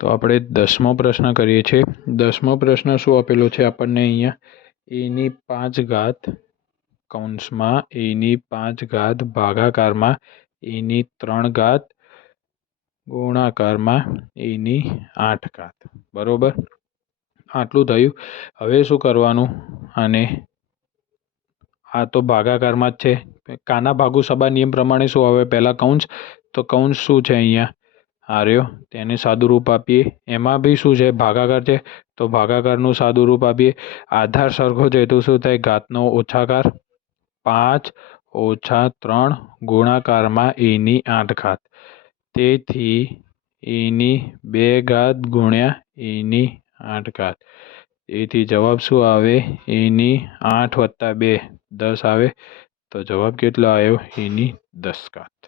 તો આપણે દસમો પ્રશ્ન કરીએ છીએ. દસમો પ્રશ્ન શું આપેલો છે આપણને અહીંયા? એની પાંચ ઘાત કૌંસમાં એની પાંચ ઘાત ભાગાકારમાં એની ત્રણ ઘાત ગુણાકારમાં એની આઠ ઘાત. બરાબર? આટલું થયું. હવે શું કરવાનું? અને આ તો ભાગાકારમાં જ છે. કાના ભાગુ સબા નિયમ પ્રમાણે શું આવે? પહેલાં કૌંસ. તો કૌંસ શું છે અહીંયા? આર્યો તેને સાદુરૂપ આપીએ. એમાં બી શું છે? ભાગાકાર છે. તો ભાગાકારનું સાદુરૂપ આપીએ. આધાર સરખો છે તો શું થાય? ઘાતનો ઓછાકાર. પાંચ ઓછા ત્રણ ગુણાકારમાં એની આઠ ઘાત. તેથી એની બે ઘાત ગુણ્યા એની આઠ ઘાત. તેથી જવાબ શું આવે? એની આઠ વત્તા બે દસ આવે. તો જવાબ કેટલો આવ્યો? એની દસ ઘાત.